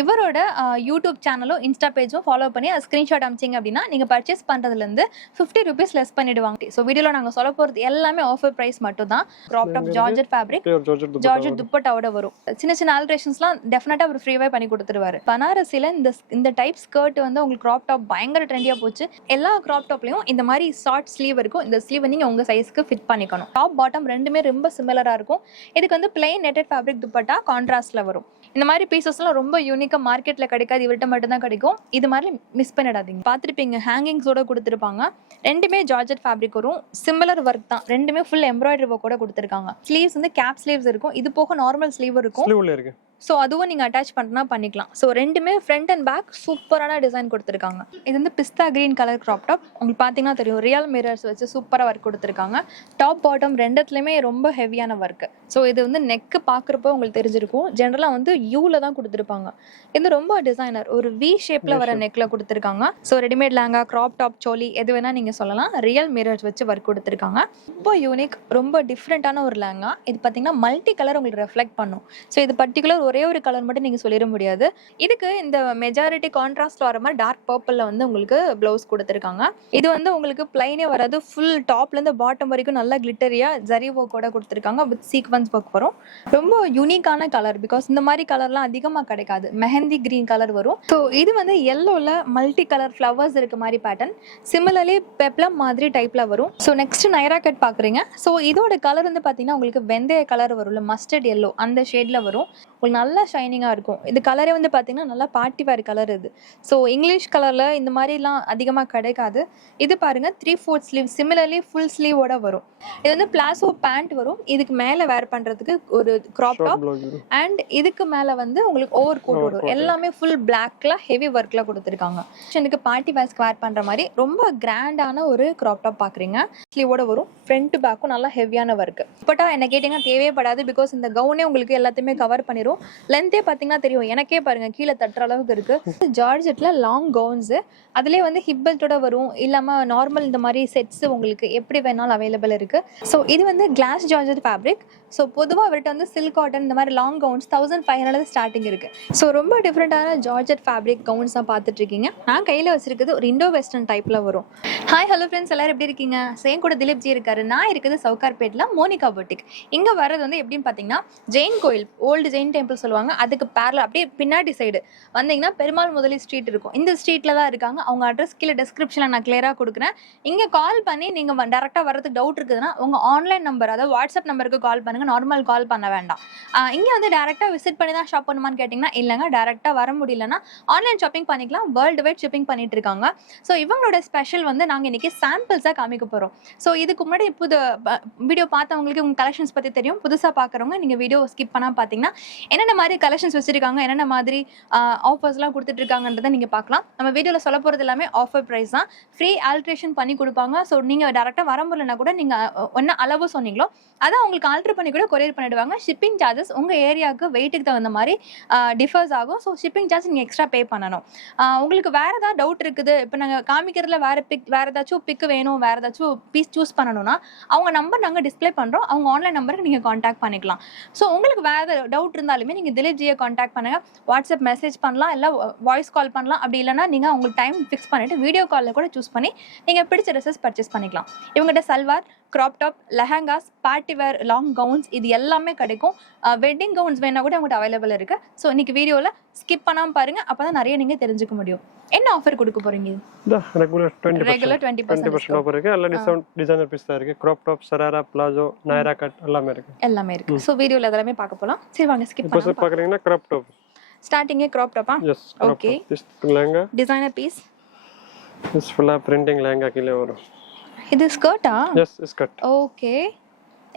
இவரோட யூடியூப் சேனலும் இன்ஸ்டா பேஜும் ஃபாலோ பண்ணி ஸ்க்ரீன்ஷாட் அமிச்சிங்க அப்படின்னா நீங்கள் பர்ச்சேஸ் பண்ணுறதுலேருந்து 50 rupees லெஸ் பண்ணிடுவாங்க. ஸோ வீடியோவில் நாங்கள் சொல்ல போகிறது எல்லாமே ஆஃபர் ப்ரைஸ் மட்டும் தான். Crop top georgette fabric, georgette துப்பட்டாவோட வரும். சின்ன சின்ன ஆல்ட்ரேஷன்ஸ்லாம் டெஃபினட்டாக அவர் ஃப்ரீவாக பண்ணி கொடுத்துருவாரு. பனாரசியில் இந்த டைப் ஸ்கர்ட் வந்து உங்களுக்கு க்ராப் டாப் பயங்கர ட்ரெண்டியாக போச்சு. எல்லா க்ராப் டாப்லையும் இந்த மாதிரி ஷார்ட் ஸ்லீவ் இருக்கும். இந்த ஸ்லீவ் நீங்கள் உங்கள் சைஸ்க்கு ஃபிட் பண்ணிக்கணும். டாப் பாட்டம் ரெண்டுமே ரொம்ப சிமிலராக இருக்கும். இதுக்கு வந்து பிளைன் நெட்டட் ஃபேப்ரிக் துப்பட்டா கான்ட்ராஸ்ட்ல வரும். இந்த மாதிரி பீசஸ்லாம் ரொம்ப யூனிக்கா மார்க்கெட்ல கிடைக்காது, இவர்கிட்ட மட்டும் தான் கிடைக்கும். இது மாதிரி மிஸ் பண்ணிடாதீங்க. பார்த்துருப்பீங்க ஹேங்கிங்ஸோட கொடுத்துருப்பாங்க. ரெண்டுமே ஜார்ஜெட் ஃபேப்ரிக் வரும். சிமிலர் ஒர்க் தான். ரெண்டுமே ஃபுல் எம்ப்ராய்டரி ஒர்க்கோட கொடுத்துருக்காங்க. ஸ்லீவ்ஸ் வந்து கேப் ஸ்லீவ்ஸ் இருக்கும். இது போக நார்மல் ஸ்லீவ் இருக்கும். ஸோ அதுவும் நீங்கள் அட்டாச் பண்ணா பண்ணிக்கலாம். ஸோ ரெண்டுமே ஃப்ரண்ட் அண்ட் பேக் சூப்பரான டிசைன் கொடுத்துருக்காங்க. இது வந்து பிஸ்தா கிரீன் கலர் க்ராப் டாப். உங்களுக்கு பார்த்தீங்கன்னா தெரியும், ரியல் மிரர்ஸ் வச்சு சூப்பராக ஒர்க் கொடுத்துருக்காங்க. டாப் பாட்டம் ரெண்டுத்துலையுமே ரொம்ப ஹெவியான ஒர்க்கு. ஸோ இது வந்து நெக்கு பார்க்குறப்போ உங்களுக்கு தெரிஞ்சிருக்கும். ஜென்ரலாக வந்து யூவில் தான் கொடுத்துருப்பாங்க. இது ரொம்ப டிசைனர் ஒரு வி ஷேப்பில் வர நெக்கில் கொடுத்துருக்காங்க. So readymade lehenga, crop top, choli எது வேணால் நீங்கள் சொல்லலாம். ரியல் மிரர்ஸ் வச்சு ஒர்க் கொடுத்துருக்காங்க. ரொம்ப யூனிக், ரொம்ப டிஃப்ரெண்ட்டான ஒரு லேங்கா. இது பார்த்தீங்கன்னா மல்டி கலர் உங்களுக்கு ரெஃப்ளெக்ட் பண்ணும். ஸோ இது பர்டிகுலர் ஒரே ஒரு கலர் மட்டும் நீங்க சொல்லிட முடியாது. இதுக்கு இந்த மெஜாரிட்டி கான்ட்ராஸ்ட் வர மாதிரி டார்க் பர்பிள்ல வந்து உங்களுக்கு ப்ளவுஸ் கொடுத்துருக்காங்க. இது வந்து உங்களுக்கு பிளைனே வராது. ஃபுல் டாப்ல இருந்து பாட்டம் வரைக்கும் நல்லா கிளிட்டரியா ஜரி ஒர்க்கோட கொடுத்துருக்காங்க. வித் சீக்வன்ஸ் ஒர்க் வரும். ரொம்ப யூனிக்கான கலர். பிகாஸ் இந்த மாதிரி கலர்லாம் அதிகமாக கிடைக்காது. மெஹந்தி கிரீன் கலர் வரும். ஸோ இது வந்து எல்லோல மல்டி கலர் ஃப்ளவர்ஸ் இருக்க மாதிரி பேட்டர்ன். சிமிலர்லி பெப்ளம் மாதிரி டைப்ல வரும். ஸோ நெக்ஸ்ட் நைரா கட் பாக்குறீங்க. ஸோ இதோட கலர் வந்து பாத்தீங்கன்னா உங்களுக்கு வெந்தய கலர் வரும்ல, மஸ்டர்ட் எல்லோ அந்த ஷேட்ல வரும். உங்களுக்கு நல்லா ஷைனிங்காக இருக்கும். இது கலரே வந்து பார்த்தீங்கன்னா நல்லா பார்ட்டி வேர் கலர் இது. ஸோ இங்கிலீஷ் கலரில் இந்த மாதிரிலாம் அதிகமாக கிடைக்காது. இது பாருங்கள் 3/4 ஸ்லீவ், சிமிலர்லி ஃபுல் ஸ்லீவோட வரும். இது வந்து பிளாசோ பேண்ட் வரும். இதுக்கு மேலே வேர் பண்ணுறதுக்கு ஒரு க்ராப் டாப் அண்ட் இதுக்கு மேலே வந்து உங்களுக்கு ஓவர் கோட் வரும். எல்லாமே ஃபுல் பிளாக்ல ஹெவி ஒர்க்ல கொடுத்துருக்காங்க. எனக்கு பார்ட்டி வேர்ஸ்க்கு வேர் பண்ணுற மாதிரி ரொம்ப கிராண்டான ஒரு க்ராப் டாப் பார்க்குறீங்க. ஸ்லீவோட வரும். ஃப்ரண்ட் டு பேக்கும் நல்லா ஹெவியான ஒர்க். பட்டா என்ன கேட்டிங்கன்னா தேவைப்படாது. பிகாஸ் இந்த கவுனே உங்களுக்கு எல்லாத்தையுமே கவர் பண்ணிடும். லென்த்தே பார்த்தீங்கன்னா தெரியும், எனக்கே பாருங்க கீழே தட்டுற அளவுக்கு இருக்கு. ஜார்ஜெட்ல லாங் கவுன்ஸ், அதுலேயே வந்து ஹிப் பெல்ட்டோட வரும். இல்லாமல் நார்மல் இந்த மாதிரி செட்ஸ் உங்களுக்கு எப்படி வேணாலும் அவைலபிள் இருக்கு. ஸோ இது வந்து கிளாஸ் ஜார்ஜெட் ஃபேப்ரிக். ஸோ பொதுவாக அவர்கிட்ட வந்து சில்க் காட்டன் இந்த மாதிரி லாங் கவுன்ஸ் 1500 ஸ்டார்டிங் இருக்கு. ஸோ ரொம்ப டிஃப்ரெண்டான ஜார்ஜெட் ஃபேப்ரிக் கவுன்ஸ் தான் பார்த்துட்டு இருக்கீங்க. நான் கையில் வச்சிருக்கிறது ஒரு இண்டோ வெஸ்டர்ன் டைப்ல வரும். ஹாய் ஹலோ ஃப்ரெண்ட்ஸ், எல்லாரும் எப்படி இருக்கீங்க? சேம் கூட திலீப் ஜி இருக்காரு. நான் இருக்குது சவுகார்பேட்டில் மோனிகா பொட்டிக். இங்கே வரது வந்து எப்படின்னு பார்த்தீங்கன்னா ஜெயின் கோயில், ஓல்டு ஜெயின் டெம்பிள் சொல்லுவாங்க. அதுக்கு பேரல அப்படியே பின்னாடி சைடு வந்தீங்கன்னா பெருமாள் முதலி ஸ்ட்ரீட் இருக்கும். இந்த ஸ்ட்ரீட்ல தான் இருக்காங்க. அவங்க அட்ரஸ் கீழே டிஸ்கிரிப்ஷனில் நான் கிளியராக கொடுக்குறேன். இங்கே கால் பண்ணி நீங்கள் டேரெக்டாக வரதுக்கு டவுட் இருக்குதுன்னா உங்கள் ஆன்லைன் நம்பர், அதாவது வாட்ஸ்அப் நம்பருக்கு கால் பண்ணுங்க. நார்மல் கால் பண்ண வேண்டாம். இங்கே வந்து டேரெக்டாக விசிட் பண்ணி தான் ஷாப் பண்ணுமான்னு கேட்டிங்கன்னா இல்லைங்க, டேரெக்டாக வர முடியலன்னா ஆன்லைன் ஷாப்பிங் பண்ணிக்கலாம். வேர்ல்டு வைட் ஷிப்பிங் பண்ணிட்டு இருக்காங்க. ஸோ இவங்களோட ஸ்பெஷல் வந்து நாங்கள் இன்னைக்கு சாம்பிள்ஸாக காமிக்க போகிறோம். ஸோ இதுக்கு முன்னாடி புது வீடியோ பார்த்தவங்களுக்கு உங்கள் கலெக்ஷன்ஸ் பற்றி தெரியும். புதுசாக பார்க்குறவங்க நீங்கள் வீடியோ ஸ்கிப் பண்ணால் பார்த்தீங்கன்னா என்னென்ன மாதிரி கலெக்ஷன்ஸ் வச்சிருக்காங்க, என்னென்ன மாதிரி ஆஃபர்ஸ்லாம் கொடுத்துட்டு இருக்காங்கன்றதை நீங்கள் பார்க்கலாம். நம்ம வீடியோவில் சொல்ல போகிறது எல்லாமே ஆஃபர் ப்ரைஸ் தான். ஃப்ரீ ஆல்ட்ரேஷன் பண்ணி கொடுப்பாங்க. ஸோ நீங்கள் டேரெக்டாக வர முடியலன்னா கூட நீங்கள் என்ன அளவு சொன்னீங்களோ அதை உங்களுக்கு ஆல்ட்ரு பண்ணி கூட கொரியர் பண்ணிடுவாங்க. ஷிப்பிங் சார்ஜஸ் உங்கள் ஏரியாவுக்கு வெயிட்டுக்கு தகுந்த மாதிரி டிஃபர்ஸ் ஆகும். ஸோ ஷிப்பிங் சார்ஜ் நீங்கள் எக்ஸ்ட்ரா பே பண்ணணும். உங்களுக்கு வேறு ஏதாவது டவுட் இருக்குது, இப்போ நாங்கள் காமிக்கிறதுல வேறு ஏதாச்சும் பிக்கு வேணும், வேறு ஏதாச்சும் பீஸ் சூஸ் பண்ணணும்னா அவங்க நம்பர் நாங்கள் டிஸ்பிளே பண்ணுறோம். அவங்க ஆன்லைன் நம்பருக்கு நீங்கள் காண்டாக்ட் பண்ணிக்கலாம். ஸோ உங்களுக்கு வேறு டவுட் இருந்தாலுமே நீங்கள் திலீப் ஜியை காண்டாக்ட் பண்ணுங்கள். வாட்ஸ்அப் மெசேஜ் பண்ணலாம், இல்லை வாய்ஸ் கால் பண்ணலாம். அப்படி இல்லைனா நீங்கள் உங்களுக்கு டைம் ஃபிக்ஸ் பண்ணிவிட்டு வீடியோ காலில் கூட சூஸ் பண்ணி நீங்கள் பிடிச்ச ட்ரெஸ்ஸஸ் பர்ச்சேஸ் பண்ணிக்கலாம். இவங்ககிட்ட salwar, crop top, lehengas, party wear, long gowns இது எல்லாமே கிடைக்கும். வெட்டிங் கவுன்ஸ் வேணா கூட அவங்கள்ட்ட அவைலபிள் இருக்கு. ஸோ இன்னைக்கு வீடியோவில் ஸ்கிப் பண்ணாமல் பாருங்க. அப்போ தான் நிறைய நீங்கள் தெரிஞ்சுக்க முடியும். என்ன ஆஃபர் கொடுக்க போறீங்க? ரெகுலர் 20% ஆஃபர் இருக்கு. எல்லா டிசைனர் பீஸ் தான் இருக்கு. Crop top, sharara, palazzo, Naira cut எல்லாமே இருக்கு. ஸோ வீடியோவில் அதெல்லாமே பார்க்க போகலாம். சரி வாங்க ஸ்கிப் பண்ணாம. இப்போ பார்க்குறீங்கன்னா க்ராப் டாப் ஸ்டார்டிங்கே க்ராப் டாப்பா? Yes. Okay. This lehenga designer piece. This ஃபுல்லா பிரிண்டிங் லெஹங்கா கீழ வரும். இது ஸ்கர்ட்டா? Yes, skirt. ஓகே.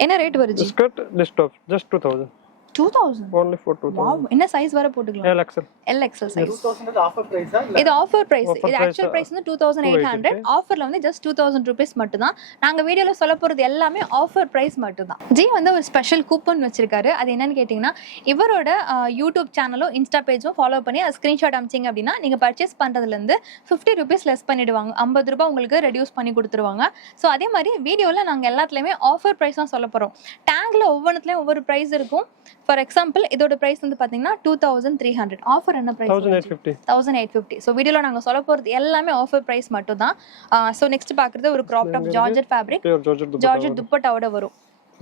என்ன ரேட் வருது? Skirt this top just 2000. 2000 only for 2000. Wow, என்ன சைஸ் வர போட்டுக்கலாம்? LXL size. 2000 இது ஆஃபர் பிரைஸா? இது ஆஃபர் பிரைஸ். இது ஆக்சுவல் பிரைஸ் வந்து 2800. ஆஃபர்ல வந்து just 2000 ரூபீஸ் மட்டும் தான். நாங்க வீடியோல சொல்ல போறது எல்லாமே ஆஃபர் பிரைஸ் மட்டும் தான். ஜி வந்து ஒரு ஸ்பெஷல் கூப்பன் வச்சிருக்காரு. அது என்னன்னு கேட்டிங்கன்னா இவரோட யூடியூப் சேனலும் இன்ஸ்டா பேஜும் ஃபாலோ பண்ணி ஸ்கிரீன்ஷாட் அமிச்சிங்க அப்படின்னா நீங்க பர்ச்சேஸ் பண்றதுல இருந்து 50 ரூபீஸ் லெஸ் பண்ணிடுவாங்க. 50 ரூபாய் உங்களுக்கு ரெடியூஸ் பண்ணி கொடுத்துருவாங்க. ஸோ அதே மாதிரி வீடியோல நாங்க எல்லாத்துலயுமே ஆஃபர் பிரைஸ் தான் சொல்ல போறோம். டேக்ல ஒவ்வொன்றுத்துலயும் ஒவ்வொரு பிரைஸ் இருக்கும். ஃபார் எக்ஸாம்பிள் இதோட பிரைஸ் வந்து பாத்தீங்கன்னா 2300. ஆஃபர் என்ன பிரைஸ்? 1850. 1850. ஸோ வீடியோல நாங்க சொல்ல போறது எல்லாமே ஆஃபர் பிரைஸ் மட்டும் தான். ஸோ நெக்ஸ்ட் பாக்குறது ஒரு crop top georgette fabric, pure georgette georgette துப்பட்டாவோட வரும்.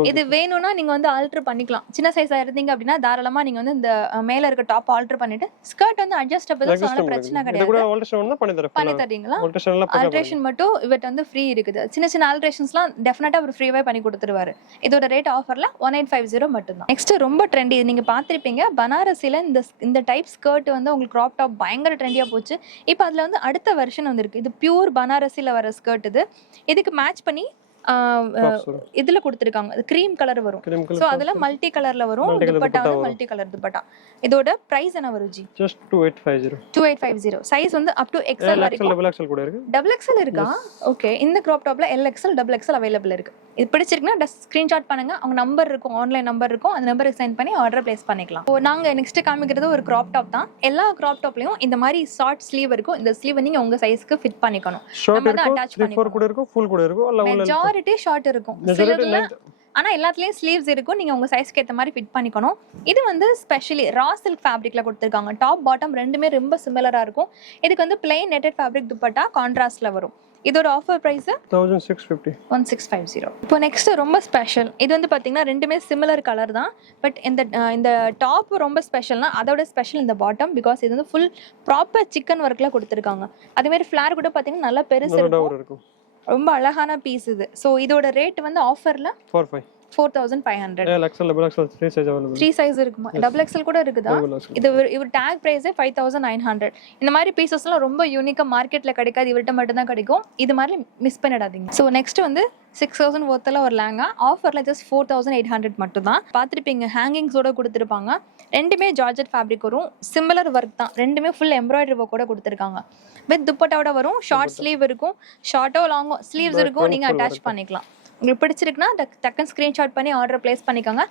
இது வேணும்னா நீங்க வந்து ஆல்டர் பண்ணிக்கலாம். சின்ன சைஸா இருந்தீங்க அப்படின்னா தாராளமா நீங்க வந்து இந்த மேல இருக்க டாப் ஆல்டர் பண்ணிட்டு ஸ்கர்ட் வந்து அட்ஜஸ்டபிள் தான், சொன்ன பிரச்சனை இது கிடையாது. கூட ஆல்டரேஷன் பண்ணா பண்ணி தரேன். பண்ணி தரீங்களா? ஆல்டரேஷன்ல ஆல்ட்ரேஷன் மட்டும் இவர்ட்ட வந்து ஃப்ரீ இருக்குது. சின்ன சின்ன ஆல்ட்ரேஷன்ஸ்லாம் டெஃபினட்டா அவர் ஃப்ரீவே பண்ணி கொடுத்துருவாரு. இதோட ரேட் ஆஃபர்ல 1850 மட்டும் தான். நெக்ஸ்ட் ரொம்ப ட்ரெண்டி, நீங்க பாத்திருப்பீங்க பனாரசில இந்த டைப் ஸ்கர்ட் வந்து உங்களுக்கு கிராப் டாப் பயங்கர ட்ரெண்டியா போச்சு. இப்போ அதுல வந்து அடுத்த வெர்ஷன் வந்திருக்கு. இது பியூர் பனாரசில வர ஸ்கர்ட். இதுக்கு மேட்ச் பண்ணி இதுல கொடுத்திருக்காங்க. அது கிரீம் கலர் வரும். சோ அதுல மல்டி கலர்ல வரும். துப்பட்டா வந்து மல்டி கலர் துப்பட்டா. இதோட பிரைஸ் என்ன வரும் ஜி? just 2850. 2850. சைஸ் வந்து அப் டு XL வரைக்கும். டபுள் XL கூட இருக்கு. டபுள் XL இருக்கா? ஓகே. இந்த கிராப் டாப்ல LXL டபுள் XL அவேலபிள் இருக்கு. இது பிடிச்சிருக்குன்னா ஸ்கிரீன்ஷாட் பண்ணுங்க. அவங்க நம்பர் இருக்கும், ஆன்லைன் நம்பர் இருக்கும். அந்த நம்பருக்கு சென்ட் பண்ணி ஆர்டர் பிளேஸ் பண்ணிக்கலாம். இப்போ நாங்க நெக்ஸ்ட் காமிக்கிறது ஒரு கிராப் டாப் தான். எல்லா கிராப் டாப்லயும் இந்த மாதிரி ஷார்ட் ஸ்லீவ் இருக்கும். இந்த ஸ்லீவ் நீங்க உங்க சைஸ்க்கு ஃபிட் பண்ணிக்கணும். ஷார்ட் இருக்கும், 3/4 கூட இருக்கும், ஃபுல் கூட இருக்கும். அல்ல மெஜாரிட்டி ஷார்ட் இருக்கும். சிலர்ல ஆனா எல்லாத்துலயும் ஸ்லீவ்ஸ் இருக்கும். நீங்க உங்க சைஸ்க்கு ஏத்த மாதிரி ஃபிட் பண்ணிக்கணும். இது வந்து ஸ்பெஷலி ரா சில்க் ஃபேப்ரிக்ல கொடுத்திருக்காங்க. டாப் பாட்டம் ரெண்டுமே ரொம்ப சிமிலரா இருக்கும். இதுக்கு வந்து plain netted fabric துப்பட்டா கான்ட்ராஸ்ட்ல வரும். இதோட ஆஃபர் பிரைஸ் 1650. 1650. இப்போ நெக்ஸ்ட் ரொம்ப ஸ்பெஷல். இது வந்து பாத்தீங்கன்னா ரெண்டுமே சிமிலர் கலர் தான். பட் இந்த டாப் ரொம்ப ஸ்பெஷல்னா அதோட ஸ்பெஷல் இந்த பாட்டம். பிகாஸ் இது வந்து ஃபுல் ப்ராப்பர் சிக்கன் ஒர்க்ல கொடுத்திருக்காங்க. அதே மாதிரி ஃபிளார் கூட பாத்தீங்கன்னா நல்லா பெருசா இருக்கும். ரொம்ப அழகான பீஸ் இது. சோ இதோட ரேட் வந்து ஆஃபர்ல 4500. XL double XL 3 size available. 3 size இருக்குமா? டபுள் XL கூட இருக்குதா? இது இவர் டாக் பிரைஸ் 5900. இந்த மாதிரி பீசஸ்லாம் ரொம்ப யூனிக்கா மார்க்கெட்ல கிடைக்காது. இவர்ட்ட மட்டும் தான் கிடைக்கும். இது மாதிரி மிஸ் பண்ணிடாதீங்க. சோ நெக்ஸ்ட் வந்து 6000 ஒர்த்ல ஒரு லேங்கா. ஆஃபர்ல ஜஸ்ட் 4800 மட்டும் தான். பாத்திருப்பீங்க ஹேங்கிங்ஸோட கொடுத்திருப்பாங்க. ரெண்டுமே ஜார்ஜெட் ஃபேப்ரிக் வரும். சிமிலர் ஒர்க் தான். ரெண்டுமே ஃபுல் எம்ப்ராய்டரி ஒர்க் கூட கொடுத்திருக்காங்க. வித் துப்பட்டாவோட வரும். ஷார்ட் ஸ்லீவ் இருக்கும், ஷார்ட்டோ லாங்கோ ஸ்லீவ்ஸ் இருக்கும். நீங்க அட்டாச் பண்ணிக்கலாம். உங்களுக்கு பிடிச்சிருக்குன்னா டக்குன்னு ஸ்கிரீன்ஷாட் பண்ணி ஆர்டர் பிளேஸ் பண்ணிக்கோங்க.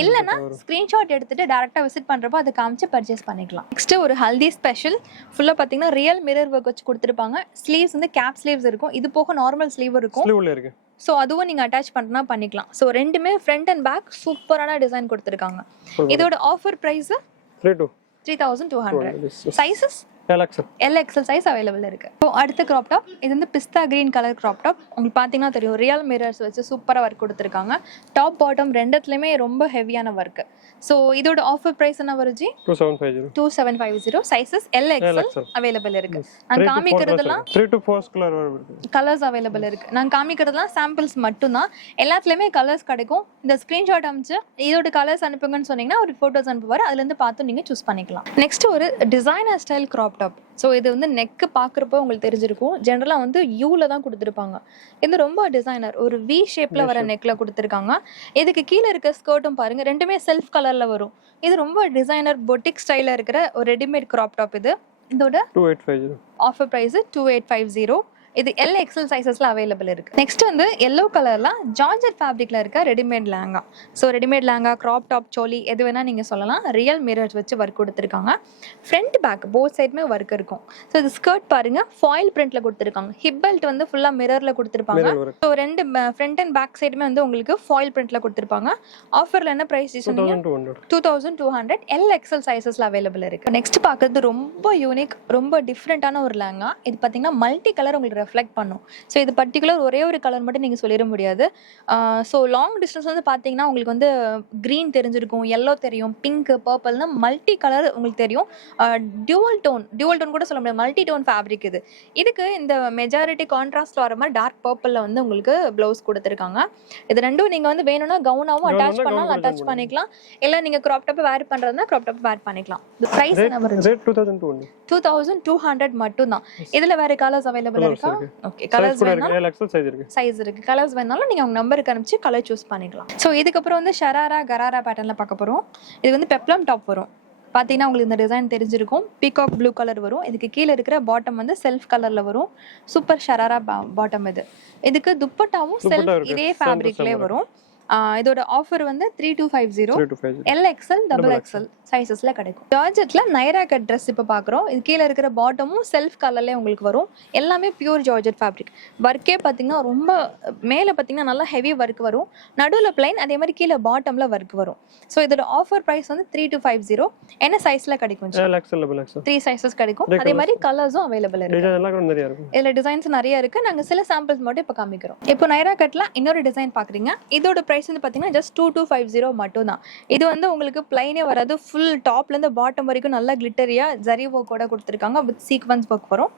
இல்லைன்னா ஸ்கிரீன்ஷாட் எடுத்துட்டு டேரக்டா விசிட் பண்றப்போ அதை காமிச்சு பர்ச்சேஸ் பண்ணிக்கலாம். நெக்ஸ்ட் ஒரு ஹல்தி ஸ்பெஷல். ஃபுல்லா பாத்தீங்கன்னா ரியல் மிரர் ஒர்க் வச்சு கொடுத்துருப்பாங்க. ஸ்லீவ்ஸ் வந்து கேப் ஸ்லீவ்ஸ் இருக்கும். இது போக நார்மல் ஸ்லீவ் இருக்கும். ஸோ அதுவும் நீங்க அட்டாச் பண்ணா பண்ணிக்கலாம். ஸோ ரெண்டுமே ஃப்ரண்ட் அண்ட் பேக் சூப்பரான டிசைன் கொடுத்துருக்காங்க. இதோட offer price 3200. Sizes LXL size available இருக்கு. இப்போ அடுத்த கிராப் டாப். இது வந்து பிஸ்தா கிரீன் கலர் கிராப் டாப். உங்களுக்கு பாத்தீங்கன்னா தெரியும் ரியல் மிரர்ஸ் வச்சு சூப்பரா ஒர்க் கொடுத்துருக்காங்க. டாப் பாட்டம் ரெண்டுத்துலயுமே ரொம்ப ஹெவியான ஒர்க். சோ இதோட ஆஃபர் பிரைஸ் என்ன வருது? 2750. சைஸஸ் LXL அவைலபிள் இருக்கு. நான் காமிக்கிறதெல்லாம் 3 to 4 கலர்ஸ் அவைலபிள் இருக்கு. நான் காமிக்கிறதெல்லாம் சாம்பிள்ஸ் மட்டும் தான். எல்லாத்துலயுமே கலர்ஸ் கிடைக்கும். இந்த ஸ்கிரீன்ஷாட் அனுப்பிச்சு இதோட கலர்ஸ் அனுப்புங்கன்னு சொன்னீங்கன்னா ஒரு போட்டோஸ் அனுப்புவார். அதுல இருந்து பார்த்து நீங்க சூஸ் பண்ணிக்கலாம். நெக்ஸ்ட் ஒரு designer style crop top. So இது வந்து நெக்கு பார்க்குறப்போ உங்களுக்கு தெரிஞ்சிருக்கும். ஜென்ரலாக வந்து யூல தான் கொடுத்துருப்பாங்க. இது ரொம்ப டிசைனர் ஒரு வி ஷேப்ல வர நெக்ல கொடுத்துருக்காங்க. இதுக்கு கீழே இருக்க ஸ்கர்ட்டும் பாருங்க ரெண்டுமே செல்ஃப் கலர்ல வரும். இது ரொம்ப டிசைனர் பொட்டிக் ஸ்டைல இருக்கிற ஒரு ரெடிமேட் கிராப் டாப். இதோட 2850. Offer price 2850. இது LXL சைஸஸ்ல அவைலபிள் இருக்கு. நெக்ஸ்ட் வந்து எல்லோ கலர்ல ஜார்ஜெட் ஃபேப்ரிக்ல இருக்க readymade lehenga. So readymade lehenga, crop top, choli எது வேணா நீங்க சொல்லலாம். ரியல் மிரர்ஸ் வச்சு ஒர்க் கொடுத்துருக்காங்க. ஃப்ரண்ட் பேக் போத் சைடுமே ஒர்க் இருக்கும். ஸோ இது ஸ்கர்ட் பாருங்க ஃபாயில் பிரிண்ட்ல கொடுத்துருக்காங்க. ஹிப் பெல்ட் வந்து ஃபுல்லா மிரர்ல கொடுத்துருப்பாங்க. ஸோ ரெண்டு ஃப்ரண்ட் அண்ட் பேக் சைடுமே வந்து உங்களுக்கு ஃபாயில் பிரிண்ட்ல கொடுத்துருப்பாங்க. ஆஃபர்ல என்ன பிரைஸ் சொன்னீங்க? 2200. LXL சைஸஸ்ல அவைலபிள் இருக்கு. நெக்ஸ்ட் பார்க்கறது ரொம்ப யூனிக் ரொம்ப டிஃப்ரெண்டான ஒரு லேங்கா. இது பாத்தீங்கன்னா மல்டி கலர் உங்களுக்கு ரெஃப்ளெக்ட் பண்ணும். ஸோ இது பர்டிகுலர் ஒரே ஒரு கலர் மட்டும் நீங்கள் சொல்லிட முடியாது. ஸோ லாங் டிஸ்டன்ஸ் வந்து பார்த்தீங்கன்னா உங்களுக்கு வந்து க்ரீன் தெரிஞ்சிருக்கும், எல்லோ தெரியும், பிங்க், பர்பிள்னா மல்டி கலர் உங்களுக்கு தெரியும். டியூவல் டோன் கூட சொல்ல முடியாது, மல்டி டோன் ஃபேப்ரிக் இது. இதுக்கு இந்த மெஜாரிட்டி கான்ட்ராஸ்ட் வர மாதிரி டார்க் பர்பிளில் வந்து உங்களுக்கு ப்ளவுஸ் கொடுத்துருக்காங்க. இது ரெண்டும் நீங்கள் வந்து வேணும்னா கவுனாகவும் அட்டாச் பண்ணாலும் அட்டாச் பண்ணிக்கலாம். இல்லை நீங்கள் கிராப் டாப் வேர் பண்ணுறதுனா கிராப் டாப் வேர் பண்ணிக்கலாம். இது ப்ரைஸ் என்ன வருது? 2200 மட்டும் தான். இதில் வேறு கலர்ஸ் அவைலபிள் இருக்கா? ஓகே, கலர்ஸ் சைஸ் இருக்கு. கலர்ஸ் வேணாலும் நீங்க உங்க நம்பருக்கு அனுப்பிச்சு கலர் சூஸ் பண்ணிக்கலாம். சோ இதுக்கு அப்புறம் வந்து ஷராரா கராரா பேட்டர்ன்ல பார்க்க போறோம். இது வந்து பெப்ளம் டாப் வரும். பாத்தீங்கன்னா உங்களுக்கு இந்த டிசைன் தெரிஞ்சிருக்கும். பீகாக் ப்ளூ கலர் வரும். இதுக்கு கீழே இருக்கிற பாட்டம் வந்து செல்ஃப் கலர்ல வரும். சூப்பர் ஷராரா பாட்டம் இது. இதுக்கு துப்பட்டாவும் செல்ஃப் இதே ஃபேப்ரிக்லயே வரும். இதோட ஆஃபர் வந்து 3250 3250 எல்எக்ஸ்எல் டபுள் எக்ஸ்எல் சைஸஸ்ல கிடைக்கும். ஜார்ஜெட்ல நைரா கட் ட்ரெஸ் இப்போ பார்க்குறோம். இது கீழே இருக்கிற பாட்டமும் செல்ஃப் கலர்லேயே உங்களுக்கு வரும். எல்லாமே பியூர் ஜார்ஜெட் ஃபேப்ரிக். ஒர்க்கே பார்த்தீங்கன்னா ரொம்ப மேலே பார்த்தீங்கன்னா நல்லா ஹெவி ஒர்க் வரும், நடுவில் பிளைன், அதே மாதிரி கீழே பாட்டமில் ஒர்க் வரும். ஸோ இதோட ஆஃபர் ப்ரைஸ் வந்து 3250. என்ன சைஸில் கிடைக்கும்? 3 சைஸஸ் கிடைக்கும். அதே மாதிரி கலர்ஸும் அவைலபிள் இருக்கு. இதில் டிசைன்ஸ் நிறைய இருக்கு. நாங்கள் சில சாம்பிள்ஸ் மட்டும் இப்போ காமிக்கிறோம். இப்போ நைரா கட்ல இன்னொரு டிசைன் பார்க்குறீங்க. இதோட ப்ரைஸ் வந்து பார்த்தீங்கன்னா ஜஸ்ட் 2250 மட்டும் தான். இது வந்து உங்களுக்கு பிளைனே வராது, ஃபுல் டாப்லேருந்து பாட்டம் வரைக்கும் நல்லா கிளிட்டரியா ஜரி ஒர்க்கோட கொடுத்துருக்காங்க வித் சீக்வன்ஸ் ஒர்க் வரும்.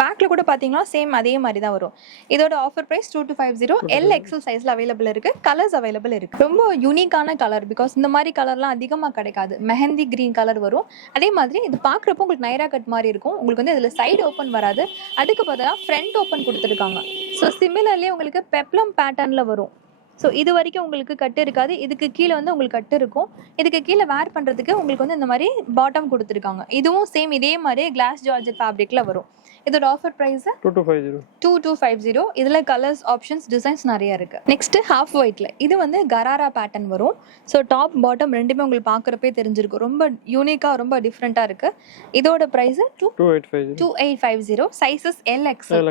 பேக்ல கூட பார்த்தீங்கன்னா சேம் அதே மாதிரி தான் வரும். இதோட ஆஃபர் ப்ரைஸ் 2250. எல்எக்ஸ்எல் சைஸ்ல அவைலபிள் இருக்கு, கலர்ஸ் அவைலபிள் இருக்கு. ரொம்ப யூனிக்கான கலர், பிகாஸ் இந்த மாதிரி கலர்லாம் அதிகமாக கிடைக்காது. மெஹந்தி கிரீன் கலர் வரும். அதே மாதிரி இது பார்க்குறப்போ உங்களுக்கு நைரா கட் மாதிரி இருக்கும். உங்களுக்கு வந்து இதில் சைடு ஓப்பன் வராது, அதுக்கு பதிலாக ஃப்ரண்ட் ஓப்பன் கொடுத்துருக்காங்க. ஸோ சிமிலர்லேயே உங்களுக்கு பெப்ளம் பேட்டர்னில் வரும். ஸோ இது வரைக்கும் உங்களுக்கு கட்டு இருக்காது, இதுக்கு கீழே வந்து உங்களுக்கு கட்டு இருக்கும். இதுக்கு கீழே வேர் பண்ணுறதுக்கு உங்களுக்கு வந்து இந்த மாதிரி பாட்டம் கொடுத்துருக்காங்க. இதுவும் சேம் இதே மாதிரி கிளாஸ் ஜார்ஜெட் ஃபேப்ரிக்ல வரும். இதோட ஆஃபர் ப்ரைஸ் 2250. இதில் கலர்ஸ் ஆப்ஷன்ஸ் டிசைன்ஸ் நிறைய இருக்கு. நெக்ஸ்ட் ஹாஃப் ஒயிட்ல இது வந்து கராரா பேட்டர்ன் வரும். ஸோ டாப் பாட்டம் ரெண்டுமே உங்களுக்கு பார்க்குறப்பே தெரிஞ்சிருக்கும். ரொம்ப யூனிக்காக ரொம்ப டிஃப்ரெண்ட்டாக இருக்கு. இதோட ப்ரைஸ் 2850. சைஸஸ் எல்எக்ஸ்எல்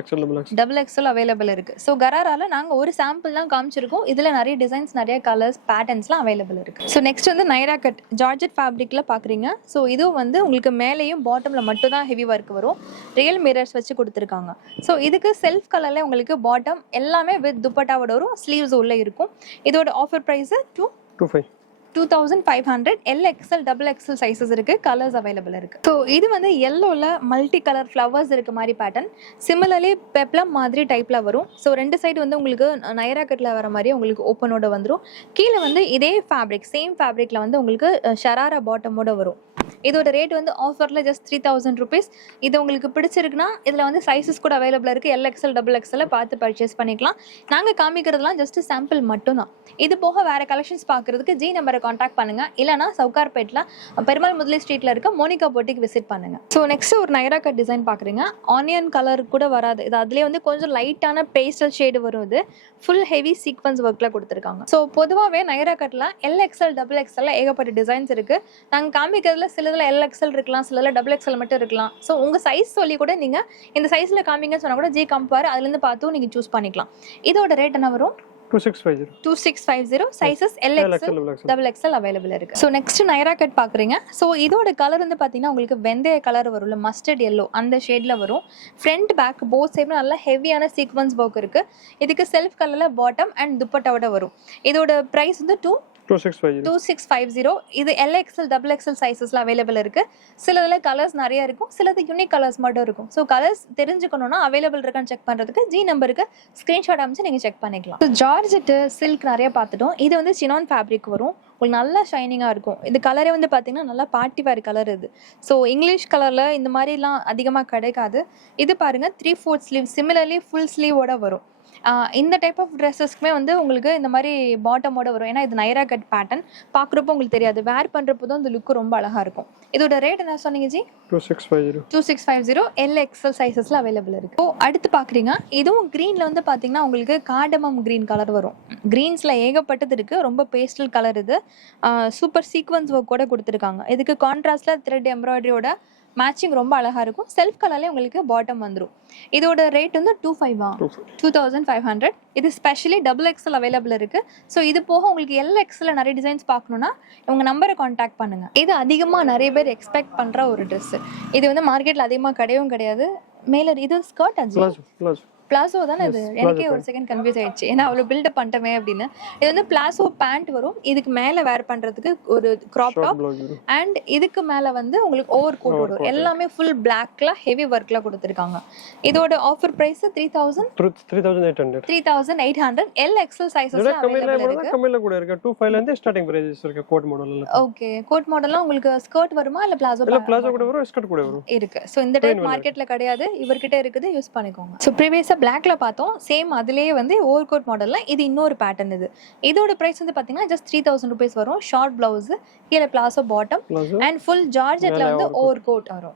டபுள் எக்ஸ்எல் அவைலபிள் இருக்கு. ஸோ கராரால நாங்கள் ஒரு சாம்பிள் தான் காமிச்சிருக்கோம். இதில் நிறைய டிசைன்ஸ், நிறைய கலர்ஸ், பேட்டர்ன்ஸ்லாம் அவைலபிள் இருக்கு. ஸோ நெக்ஸ்ட் வந்து நைரா கட் ஜார்ஜெட் ஃபேப்ரிக்ல பார்க்குறீங்க. ஸோ இதுவும் வந்து உங்களுக்கு மேலேயும் பாட்டமில் மட்டும் தான் ஹெவி ஒர்க் வரும். ரியல் மிரர்ஸ் வச்சு கொடுத்துருக்காங்க. ஸோ இதுக்கு செல்ஃப் கலர்ல உங்களுக்கு பாட்டம் எல்லாமே வித் துப்பட்டாவோட வரும், ஸ்லீவ்ஸ் உள்ள இருக்கும். இதோட offer price 2500. L X L double XL sizes இருக்கு, கலர்ஸ் அவைலபிள் இருக்கு. ஸோ இது வந்து எல்லோல மல்டி கலர் ஃப்ளவர்ஸ் இருக்க மாதிரி பேட்டர்ன். சிமிலர்லி பெப்ளம் மாதிரி டைப்ல வரும். ஸோ ரெண்டு சைடு வந்து உங்களுக்கு நைரா கட்ல வர மாதிரி உங்களுக்கு ஓப்பனோட வந்துடும். கீழே வந்து இதே ஃபேப்ரிக் சேம் ஃபேப்ரிக்ல வந்து உங்களுக்கு ஷராரா பாட்டமோட வரும். இதோட ரேட் வந்து ஆஃபரில் ஜஸ்ட் 3000 rupees. இது உங்களுக்கு பிடிச்சிருக்குன்னா இதில் வந்து சைஸஸ் கூட அவைலபிளாக இருக்குது. எல்எக்ஸ்எல் டபுள் எக்ஸ்எல் பார்த்து பர்ச்சேஸ் பண்ணிக்கலாம். நாங்கள் காமிக்கிறதுலாம் ஜஸ்ட் சாம்பிள் மட்டும் தான். இது போக வேறு கலெக்ஷன்ஸ் பார்க்குறதுக்கு ஜி நம்பரை காண்டாக்ட் பண்ணுங்கள். இல்லைனா சவுகார்பேட்டில் பெருமாள் முதலி ஸ்ட்ரீட்டில் இருக்க மோனிகா போட்டிக்கு விசிட் பண்ணுங்கள். ஸோ நெக்ஸ்ட் ஒரு நைரா கட் டிசைன் பார்க்குறீங்க. ஆனியன் கலர் கூட வராது, இது அதுலேயே வந்து கொஞ்சம் லைட்டான பேஸ்டல் ஷேடு வரும். இது ஃபுல் ஹெவி சீக்வன்ஸ் ஒர்க்கில் கொடுத்துருக்காங்க. ஸோ பொதுவாகவே நைரா கட்டில் எல்எக்ஸ்எல் டபுள் எக்ஸ்எல் ஏகப்பட்ட டிசைன்ஸ் இருக்குது. நாங்கள் காமிக்கிறதுல சிலதில் எல்எக்ஸ்எல் இருக்கலாம், சிலதில் டபுள் எக்ஸ்எல் மட்டும் இருக்கலாம். ஸோ உங்கள் சைஸ் சொல்லி கூட நீங்கள் இந்த சைஸில் காமிங்கன்னு சொன்னால் கூட ஜி கம்பேர் அதுலேருந்து பார்த்தும் நீங்கள் சூஸ் பண்ணிக்கலாம். இதோட ரேட் என்ன வரும்? 2650. Sizes L X L double XL available இருக்கு. ஸோ நெக்ஸ்ட் நைரா கட் பார்க்குறீங்க. ஸோ இதோட கலர் வந்து பார்த்தீங்கன்னா உங்களுக்கு வெந்தய கலர் வரும்ல, மஸ்டர்ட் எல்லோ அந்த ஷேடில் வரும். ஃப்ரண்ட் பேக் போத் சைடும் நல்லா ஹெவியான சீக்வன்ஸ் ஒர்க் இருக்கு. இதுக்கு செல்ஃப் கலரில் பாட்டம் அண்ட் துப்பட்டாவோட வரும். இதோட ப்ரைஸ் வந்து 2650. இது எல்எக்ஸ்எல் டபுள் எக்ஸ்எல் சைஸஸ்ல அவைலபிள் இருக்கு. சிலதுல கலர்ஸ் நிறைய இருக்கும், சிலது யூனிக் கலர்ஸ் மட்டும் இருக்கும். ஸோ கலர்ஸ் தெரிஞ்சுக்கணும்னா அவைலபிள் இருக்கான்னு செக் பண்றதுக்கு ஜி நம்பருக்கு ஸ்கிரீன்ஷாட் அமைச்சு நீங்க செக் பண்ணிக்கலாம். ஜார்ஜெட் சில்க் நிறைய பார்த்துட்டோம். இது வந்து சினான் ஃபேப்ரிக் வரும். உங்களுக்கு நல்லா ஷைனிங்காக இருக்கும். இது கலரே வந்து பார்த்தீங்கன்னா நல்லா பார்ட்டி வேர் கலர் இது. ஸோ இங்கிலீஷ் கலரில் இந்த மாதிரிலாம் அதிகமாக கிடைக்காது. இது பாருங்கள் 3/4 ஸ்லீவ், சிமிலர்லி ஃபுல் ஸ்லீவோட வரும். இந்த டைப் ஆஃப் ட்ரெஸ்ஸஸ்க்குமே வந்து உங்களுக்கு இந்த மாதிரி பாட்டமோட வரும். ஏன்னா இது நைரா கட் பேட்டர்ன் பார்க்குறப்போ உங்களுக்கு தெரியாது, வேர் பண்ணுறப்போ தான் இந்த லுக்கு ரொம்ப அழகாக இருக்கும். இதோட ரேட் என்ன சொன்னீங்க ஜி? 2650. எல்எக்ஸ்எல் சைஸஸில் அவைலபிள் இருக்கு. அடுத்து பார்க்குறீங்க, இதுவும் க்ரீனில் வந்து பார்த்தீங்கன்னா உங்களுக்கு கார்டமம் க்ரீன் கலர் வரும். க்ரீன்ஸில் ஏகப்பட்டது இருக்குது, ரொம்ப பேஸ்டல் கலர். இது சூப்பர் சீக்வன்ஸ் ஒர்க் கூட கொடுத்துருக்காங்க. இதுக்கு கான்ட்ராஸ்டில் த்ரெட் எம்ப்ராய்டரியோட மேட்சிங் ரொம்ப அழகாக இருக்கும். செல்ஃப் கலர்லேயே உங்களுக்கு பாட்டம் வந்துடும். இதோட ரேட் வந்து 2500. இது ஸ்பெஷலி டபுள் எக்ஸ்எல் அவைலபிள் இருக்குது. ஸோ இது போக உங்களுக்கு எல்எக்ஸ்எல் நிறைய டிசைன்ஸ் பார்க்கணுன்னா உங்கள் நம்பரை காண்டாக்ட் பண்ணுங்கள். இது அதிகமாக நிறைய பேர் எக்ஸ்பெக்ட் பண்ணுற ஒரு ட்ரெஸ்ஸு. இது வந்து மார்க்கெட்டில் அதிகமாக கிடையவும் கிடையாது. மேலே இது ஸ்கர்ட் அஜி பிளாசோ தானே இது? எனக்கே ஒரு செகண்ட் கன்ஃபியூஸ் ஆயிடுச்சு, ஏன்னா அவ்வளோ பில்டப் பண்ணிட்டமே அப்படின்னு. இது வந்து பிளாசோ பேண்ட் வரும். இதுக்கு மேலே வேர் பண்ணுறதுக்கு ஒரு கிராப் டாப் அண்ட் இதுக்கு மேலே வந்து உங்களுக்கு ஓவர் கோட் வரும். எல்லாமே ஃபுல் பிளாக்ல ஹெவி ஒர்க்ல கொடுத்துருக்காங்க. இதோட ஆஃபர் பிரைஸ் 3800. எல் எக்ஸ்எல் சைஸஸ்ல அவைலபிள் இருக்கு. கம்மில கூட இருக்கு. 25 ல இருந்து ஸ்டார்டிங் பிரைஸ் இருக்கு கோட் மாடல்ல. ஓகே, கோட் மாடல்ல உங்களுக்கு ஸ்கர்ட் வருமா இல்ல பிளாசோ? இல்ல பிளாசோ கூட வரும், ஸ்கர்ட் கூட வரும் இருக்கு. சோ இந்த டைப் மார்க்கெட்ல கிடையாது, இவர்கிட்ட இருக்குது, யூஸ் பண்ணிக்கோங்க. சோ ப்ரீவியஸா பிளாக்ல பார்த்தோம், சேம் அதுலயே வந்து ஓவர் கோட் மாடல்ல இது இன்னொரு பேட்டர்ன். இதோட பிரைஸ் வந்து பாத்தீங்கன்னா ஜஸ்ட் 3000 rupees வரும். ஷார்ட் பிளவுஸ், கீழே பிளாசோ பாட்டம் அண்ட் ஃபுல் ஜார்ஜெட்ல வந்து ஓவர் கோட் வரும்.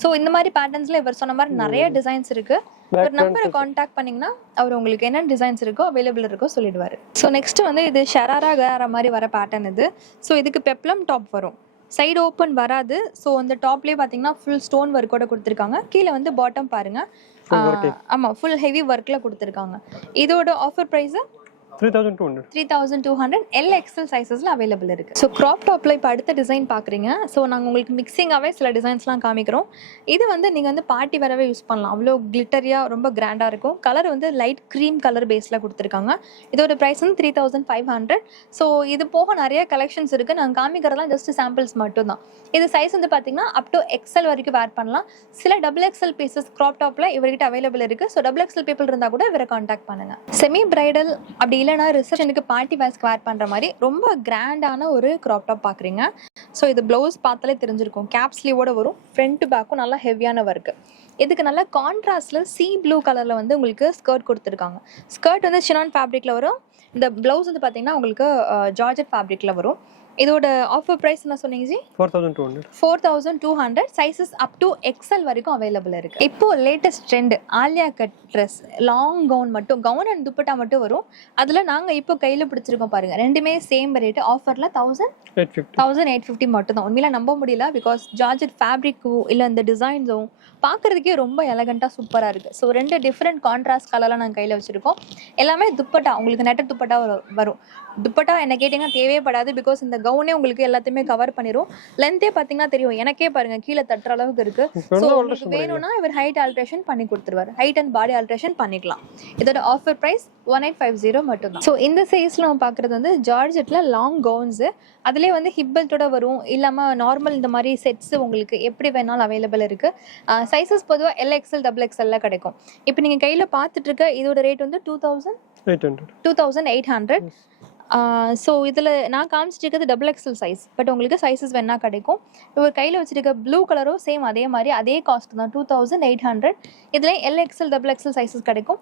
ஸோ இந்த மாதிரி பேட்டர்ன்ஸ்ல இவர் சொன்ன மாதிரி நிறைய டிசைன்ஸ் இருக்கு. ஒரு நம்பரை காண்டாக்ட் பண்ணீங்கன்னா அவர் உங்களுக்கு என்ன டிசைன்ஸ் இருக்கோ அவைலபிள் இருக்கோ சொல்லிடுவாரு. ஸோ நெக்ஸ்ட் வந்து இது ஷராரா கராரா மாதிரி வர பேட்டர்ன் இது. ஸோ இதுக்கு பெப்ளம் டாப் வரும், சைடு ஓப்பன் வராது. ஸோ அந்த டாப்லேயே பார்த்தீங்கன்னா ஃபுல் ஸ்டோன் ஒர்க்கோட கொடுத்துருக்காங்க. கீழே வந்து பாட்டம் பாருங்க, ஆமாம் ஃபுல் ஹெவி ஒர்க்கில் கொடுத்துருக்காங்க. இதோட ஆஃபர் ப்ரைஸு 3200 LXL சைஸஸ்ல அவைலபிள் இருக்கு. ஸோ கிராப் டாப்ல இப்போ அடுத்த டிசைன் பார்க்குறீங்க. ஸோ நாங்கள் உங்களுக்கு மிக்சிங்காகவே சில டிசைன்ஸ்லாம் காமிக்கிறோம். இது வந்து நீங்கள் வந்து பார்ட்டி வரவே யூஸ் பண்ணலாம், அவ்வளோ கிளிட்டரியாக ரொம்ப கிராண்டாக இருக்கும். கலர் வந்து லைட் க்ரீம் கலர் பேஸில் கொடுத்துருக்காங்க. இதோட ப்ரைஸ் வந்து 3500. ஸோ இது போக நிறைய கலெக்ஷன்ஸ் இருக்குது. நாங்கள் காமிக்கிறதுலாம் ஜஸ்ட் சாம்பிள்ஸ் மட்டும் தான். இது சைஸ் வந்து பார்த்தீங்கன்னா அப் டு XL வரைக்கும் வேர் பண்ணலாம். சில XXL பீசஸ் கிராப் டாப்பில் இவர்கிட்ட அவைலபிள் இருக்குது. ஸோ XXL பீப்புள் இருந்தால் கூட இவரை காண்டாக்ட் பண்ணுங்கள். செமி பிரைடல் அப்படி இல்லைனா ரிசப்ஷனுக்கு பார்ட்டி வேர்ஸ்க்கு வேர் பண்ணுற மாதிரி ரொம்ப கிராண்டான ஒரு கிராப் டாப் பார்க்குறீங்க. ஸோ இது ப்ளவுஸ் பார்த்தாலே தெரிஞ்சிருக்கும், கேப் ஸ்லீவோட வரும், ஃப்ரண்ட் டு பேக்கும் நல்லா ஹெவியான ஒர்க்கு. இதுக்கு நல்லா கான்ட்ராஸ்டில் சி ப்ளூ கலரில் வந்து உங்களுக்கு ஸ்கர்ட் கொடுத்துருக்காங்க. ஸ்கர்ட் வந்து சினான் ஃபேப்ரிக்கில் வரும். இந்த ப்ளவுஸ் வந்து பார்த்தீங்கன்னா உங்களுக்கு ஜார்ஜெட் ஃபேப்ரிக்கில் வரும். இதோட ஆஃபர் பிரைஸ் என்ன சொன்னீங்க ji? 4200 sizes up to XL வரைக்கும் அவைலபிள் இருக்கு. இப்போ latest trend Alia cut dress, long gown மட்டும், கவுன் அண்ட் துப்பட்டா மட்டும் வரும். அதில் நாங்கள் இப்போ கையில் பிடிச்சிருக்கோம் பாருங்க, ரெண்டுமே சேம் ரேட். ஆஃபரில் 1850 மட்டும் தான். உண்மையில நம்ப முடியல, பிகாஸ் ஜார்ஜெட் ஃபேப்ரிக்கும் இல்லை இந்த டிசைன்ஸும் பார்க்குறதுக்கே ரொம்ப எலகண்ட்டாக சூப்பராக இருக்குது. ஸோ ரெண்டு டிஃப்ரெண்ட் கான்ட்ராஸ்ட் கலர்லாம் நாங்கள் கையில் வச்சுருக்கோம். எல்லாமே துப்பட்டா, உங்களுக்கு நெட்டட் துப்பட்டா வரும். துப்பட்டா என்ன கேட்டிங்கன்னா தேவைப்படாது, பிகாஸ் இந்த கவுனே உங்களுக்கு எல்லாத்தையுமே கவர் பண்ணிடும். லென்த்தே பார்த்தீங்கன்னா தெரியும், எனக்கே பாருங்க கீழே தட்டுற அளவுக்கு இருக்கு. ஸோ உங்களுக்கு வேணும்னா இவர் ஹைட் ஆல்ட்ரேஷன் பண்ணி கொடுத்துருவார், ஹைட் அண்ட் பாடி ஆல்ட்ரேஷன் பண்ணிக்கலாம். இதோட ஆஃபர் ப்ரைஸ் 1850 மட்டும் தான். ஸோ இந்த சைஸ்ல நம்ம பார்க்குறது வந்து ஜார்ஜெட்ல லாங் கவுன்ஸு, அதுலேயே வந்து ஹிப்பல்ட்டோட வரும், இல்லாமல் நார்மல் இந்த மாதிரி செட்ஸ் உங்களுக்கு எப்படி வேணாலும் அவைலபிள் இருக்கு. சைஸஸ் பொதுவாக LXL XXL கிடைக்கும். இப்போ நீங்கள் கையில் பார்த்துட்டு இருக்க இதோட ரேட் வந்து 2800. ஸோ இதில் நான் காமிச்சிருக்கிறது XXL சைஸ், பட் உங்களுக்கு சைஸஸ் வேணா கிடைக்கும். இவர் கையில் வச்சுருக்க ப்ளூ கலரும் சேம் அதே மாதிரி அதே காஸ்ட் தான் 2800. இதில் LXL XXL சைஸஸ் கிடைக்கும்.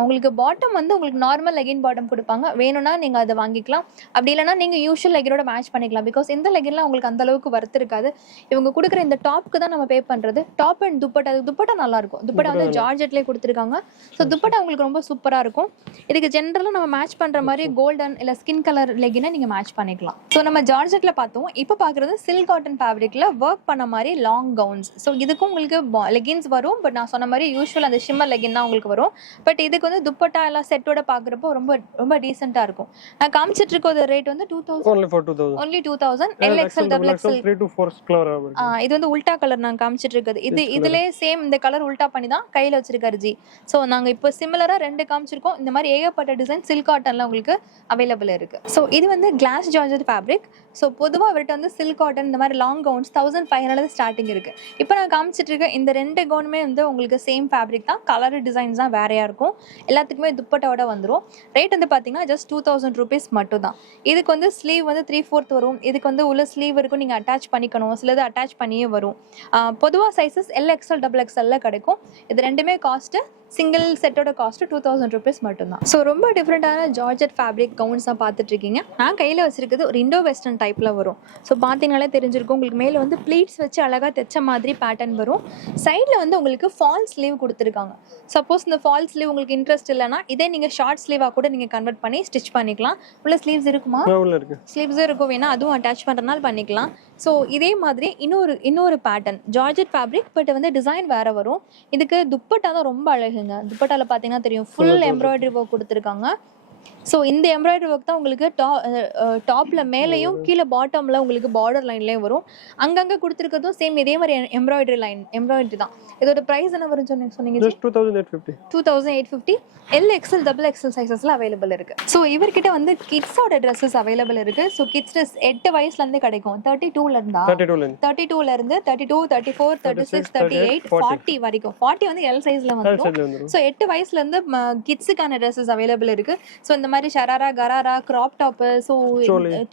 உங்களுக்கு பாட்டம் வந்து உங்களுக்கு நார்மல் லெகின் பாட்டம் கொடுப்பாங்க, வேணும்னா நீங்கள் அதை வாங்கிக்கலாம். அப்படி இல்லைனா நீங்கள் யூஷுவல் லெகினோட மேட்ச் பண்ணிக்கலாம், பிகாஸ் இந்த லெகின்லாம் உங்களுக்கு அந்த அளவுக்கு ஒர்த் இருக்காது. இவங்க கொடுக்குற இந்த டாப்க்கு தான் நம்ம பே பண்ணுறது. டாப் அண்ட் துப்பட்டா, துப்பட்டா நல்லா இருக்கும். துப்பட்டா வந்து ஜார்ஜெட்லேயே கொடுத்துருக்காங்க. ஸோ துப்பட்டா உங்களுக்கு ரொம்ப சூப்பராக இருக்கும். இதுக்கு ஜென்ரலாக நம்ம மேட்ச் பண்ணுற மாதிரி கோல்டன் இல்லை ஸ்கின் கலர் லெகினை நீங்கள் மேட்ச் பண்ணிக்கலாம். ஸோ நம்ம ஜார்ஜெட்டில் பார்த்தோம், இப்போ பார்க்குறது சில்க் காட்டன் ஃபேப்ரிக்கில் ஒர்க் பண்ண மாதிரி லாங் கவுன்ஸ். ஸோ இதுக்கும் உங்களுக்கு லெகின்ஸ் வரும், பட் நான் சொன்ன மாதிரி யூஷுவல் அந்த ஷிம்மர் லெகின் தான் உங்களுக்கு வரும். பட் இதுக்கு வந்து துப்பட்டா எல்லாம் செட்டோட பார்க்குறப்போ ரொம்ப ரொம்ப டீசெண்டாக இருக்கும். நான் காமிச்சிட்டு இருக்க ரேட் வந்து 2000 LXL XXL 3 to 4 கலர். இது வந்து உல்டா கலர் நான் காமிச்சிட்டு இருக்குது. இதுலேயே சேம் இந்த கலர் உல்டா பண்ணி தான் கையில் வச்சிருக்காரு ஜி. ஸோ நாங்கள் இப்போ சிமிலராக ரெண்டு காமிச்சிருக்கோம். இந்த மாதிரி ஏகப்பட்ட டிசைன் சில்க் காட்டன்ல உங்களுக்கு அவைலபிள் இருக்கு. ஸோ இது வந்து கிளாஸ் ஜார்ஜெட் ஃபேப்ரிக். ஸோ பொதுவாக அவர்கிட்ட வந்து சில்க் காட்டன் இந்த மாதிரி லாங் கவுன்ஸ் 1500 ஸ்டார்டிங் இருக்கு. இப்போ நான் காமிச்சிட்டு இருக்க இந்த ரெண்டு கவுனுமே வந்து உங்களுக்கு சேம் ஃபேப்ரிக் தான், கலர் டிசைன்ஸ் தான் வேறையா இருக்கும். எல்லாத்துக்குமே துப்பட்டாவோட வந்துடும். ரேட் வந்து பார்த்தீங்கன்னா ஜஸ்ட் 2000 rupees மட்டும் தான். இதுக்கு வந்து ஸ்லீவ் வந்து 3/4 வரும். இதுக்கு வந்து உள்ள ஸ்லீவ் இருக்கும், நீங்கள் அட்டாச் பண்ணிக்கணும். சிலது அட்டாச் பண்ணியே வரும். பொதுவாக சைஸஸ் LXL XXL கிடைக்கும். இது ரெண்டுமே காஸ்ட்டு சிங்கிள் செட்டோட காஸ்ட்டு 2000 rupees மட்டும்தான். ஸோ ரொம்ப டிஃப்ரெண்டான ஜார்ஜெட் ஃபேப்ரிக் கவுன்ஸ் தான் பார்த்துட்டு இருக்கீங்க. நான் கையில் வச்சிருக்கிறது ஒரு இண்டோ வெஸ்டர்ன் டைப்பில் வரும். ஸோ பார்த்தீங்கனாலே தெரிஞ்சிருக்கும், உங்களுக்கு மேலே வந்து ப்ளீட்ஸ் வச்சு அழகாக தைச்ச மாதிரி பேட்டர்ன் வரும். சைடில் வந்து உங்களுக்கு ஃபால் ஸ்லீவ் கொடுத்துருக்காங்க. சப்போஸ் இந்த ஃபால் ஸ்லீவ் உங்களுக்கு இன்ட்ரெஸ்ட் இல்லைனா இதே நீங்கள் ஷார்ட் ஸ்லீவாக கூட நீங்கள் கன்வெர்ட் பண்ணி ஸ்டிச் பண்ணிக்கலாம். உள்ள ஸ்லீவ்ஸ் இருக்குமா? ஸ்லீவ்ஸும் இருக்கும், வேணா அதுவும் அட்டாச் பண்ணுறதுனால பண்ணிக்கலாம். ஸோ இதே மாதிரி இன்னொரு பேட்டர்ன் ஜார்ஜெட் ஃபேப்ரிக், பட் வந்து டிசைன் வேறு வரும். இதுக்கு துப்பட்டா தான் ரொம்ப அழகு. துப்பட்டால பாத்தீங்கன்னா தெரியும், ஃபுல் எம்ப்ராய்டரி ஒர்க் கொடுத்துருக்காங்க. ஸோ இந்த எம்ப்ராய்டரி ஒர்க் தான் உங்களுக்கு டாப்ல மேலேயும் கீழே பாட்டம்ல உங்களுக்கு பார்டர் லைன்லேயும் வரும். அங்கங்கே கொடுத்துருக்கிறதும் சேம் இதே மாதிரி எம்ப்ராய்டரி தான். இதோட ப்ரைஸ் என்ன வரும் சொன்னீங்க? 2850 LXL XXL சைஸஸ்ல அவைலபிள் இருக்கு. ஸோ இவர்கிட்ட வந்து கிட்ஸோட ட்ரெஸ்ஸஸ் அவைலபிள் இருக்கு. ஸோ கிட்ஸ் ட்ரெஸ் 8 வயசுலேருந்து கிடைக்கும். 32ல இருந்து 32, 34, 36, 38, 40 வரைக்கும். 40 வந்து L சைஸ்ல வந்துடும். ஸோ 8 வயசுல இருந்து கிட்ஸுக்கான ட்ரெஸ்ஸஸ் அவைலபிள் இருக்கு. ஸோ இந்த மாதிரி ஷராரா கராரா கிராப் டாப்பு, ஸோ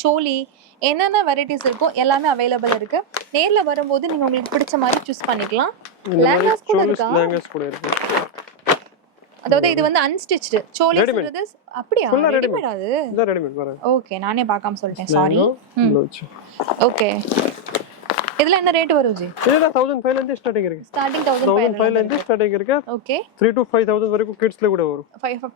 சோலி, என்னென்ன வெரைட்டிஸ் இருக்கோ எல்லாமே அவைலபிள் இருக்கு. நேர்ல வரும்போது நீங்க உங்களுக்கு பிடிச்ச மாதிரி சூஸ் பண்ணிக்கலாம். லேங்கஸ் கூட இருக்கா? அதாவது இது வந்து அன்ஸ்டிச்டு சோலி சொல்றது அப்படியே ரெடிமேட். அது ரெடிமேட் வர. ஓகே, நானே பார்க்காம சொல்லிட்டேன், சாரி. ஓகே, இதுல என்ன ரேட் வரும் ஜி? இதுல 1500 ல இருந்து ஸ்டார்டிங் இருக்கு. ஸ்டார்டிங் 1500 ல இருந்து ஸ்டார்டிங் இருக்கு. ஓகே. 3 to 5000 வரைக்கும் கிட்ஸ்ல கூட வரும்.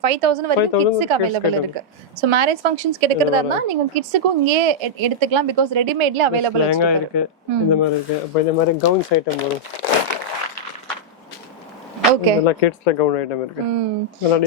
5000 வரைக்கும் கிட்ஸ்க்கு அவேலபிள் இருக்கு. சோ மேரேஜ் ஃபங்க்ஷன்ஸ் எடுக்கிறதா இருந்தா நீங்க கிட்ஸ்க்கு இங்கே எடுத்துக்கலாம் பிகாஸ் ரெடிமேட்ல அவேலபிள் இருக்கு. இந்த மாதிரி இருக்கு. அப்ப இந்த மாதிரி கவுன்ஸ் ஐட்டம் வரும். ஓகே. இதெல்லாம் கிட்ஸ்ல கவுன் ஐட்டம் இருக்கு.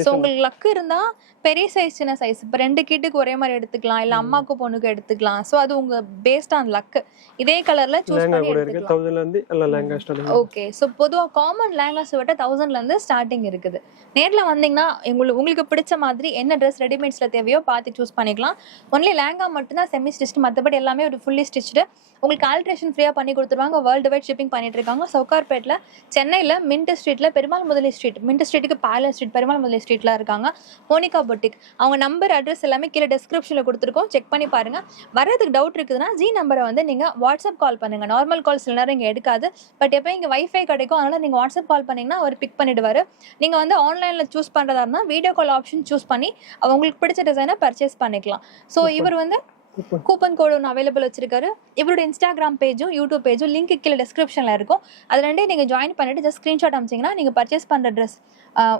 சோ உங்களுக்கு லக் இருந்தா பெரிய சைஸ் சின்ன சைஸ் இப்ப 2 கிட்டுக்கு ஒரே மாதிரி எடுத்துக்கலாம் இல்ல அம்மாக்கு பொண்ணுக்கு எடுத்துக்கலாம். சோ அது உங்க பேஸ்ட் ஆன் லக். இதே கலர்ல சூஸ் பண்ணி எடுத்துக்கலாம். 1000 ல இருந்து எல்லா லெஹங்கா ஸ்டார்டிங். ஓகே. சோ பொதுவா காமன் லெஹங்காஸ் விட 1000 ல இருந்து ஸ்டார்டிங் இருக்குது. நேர்ல வந்தீங்கன்னா உங்களுக்கு பிடிச்ச மாதிரி என்ன Dress ரெடிமேட்ஸ்ல தேவையோ பார்த்து சூஸ் பண்ணிக்கலாம். ஒன்லி லெஹங்கா மட்டும் தான் செமி ஸ்டிச்ட், மத்தபடி எல்லாமே ஒரு ஃபுல்லி ஸ்டிச்டு. உங்களுக்கு ஆல்ட்ரேஷன் ஃப்ரீயா பண்ணி கொடுத்துருவாங்க. வேர்ல்டு வைட் ஷிப்பிங் பண்ணிட்டு இருக்காங்க. சவுகார்பேட்ல, சென்னையில மின்ட் ஸ்ட்ரீட்ல பெருமாள் முதலி ஸ்ட்ரீட், மின்ட் ஸ்ட்ரீட்டுக்கு பேலஸ் ஸ்ட்ரீட், பெருமாள் முதலி ஸ்ட்ரீட்ல இருக்காங்க. Monica boutique. அவங்க நம்பர் அட்ரஸ் எல்லாமே கீழே டிஸ்கிரிப்ஷன்ல கொடுத்துருக்கோம், செக் பண்ணி பாருங்க. வரதுக்கு டவுட் இருக்குதுன்னா ஜி நம்பரை வந்து நீங்க வாட்ஸ்அப் கால் பண்ணுங்க. நார்மல் கால் சில நேரம் இங்க எடுக்காது, பட் எப்போ இங்க வைஃபை கிடைக்கும், அதனால நீங்க வாட்ஸ்அப் கால் பண்ணீங்கன்னா அவர் பிக் பண்ணிடுவாரு. நீங்க வந்து ஆன்லைன்ல சூஸ் பண்றதா இருந்தா வீடியோ கால் ஆப்ஷன் சூஸ் பண்ணி உங்களுக்கு பிடிச்ச டிசைனை பர்ச்சேஸ் பண்ணிக்கலாம். ஸோ இவர் வந்து கூப்பன் கோடு ஒன்று அவைலபிள் வச்சிருக்காரு. இவரோட இன்ஸ்டாகிராம் பேஜும் யூடியூப் பேஜும் லிங்க் கீழே டிஸ்கிரிப்ஷன்ல இருக்கும். அது ரெண்டே நீங்க ஜாயின் பண்ணிட்டு ஜஸ்ட் ஸ்கிரீன்ஷாட் அனுப்பிச்சிங்கன்னா நீங்க பர்ச்சேஸ் பண்ற ட்ரெஸ்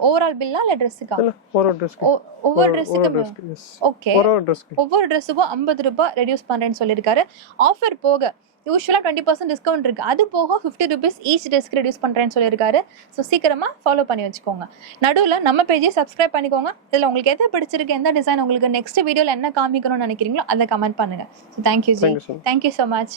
ஓவரால் பில்லா இல்ல ட்ரெஸ்ஸுக்கா? ஒவ்வொரு ட்ரெஸ்ஸுக்கும். ஓகே. ஒவ்வொரு ட்ரெஸ்ஸுக்கும் 50 ரூபாய் ரெடியூஸ் பண்றேன்னு சொல்லியிருக்காரு. ஆஃபர் போக யூஸ்வலா 20% டிஸ்கவுண்ட் இருக்கு, அது போக 50 rupees ஈச் ட்ரெஸ்க்கு ரெடியூஸ் பண்றேன்னு சொல்லியிருக்காரு. ஸோ சீக்கிரமா ஃபாலோ பண்ணி வச்சுக்கோங்க. நடுவில் நம்ம பேஜை சப்ஸ்கிரைப் பண்ணிக்கோங்க. இதில் உங்களுக்கு எதை பிடிச்சிருக்கு, எந்த டிசைன் உங்களுக்கு நெக்ஸ்ட் வீடியோவில் என்ன காமிக்கணும்னு நினைக்கிறீங்களோ அதை கமெண்ட் பண்ணுங்க. So thank you G, thank you so much.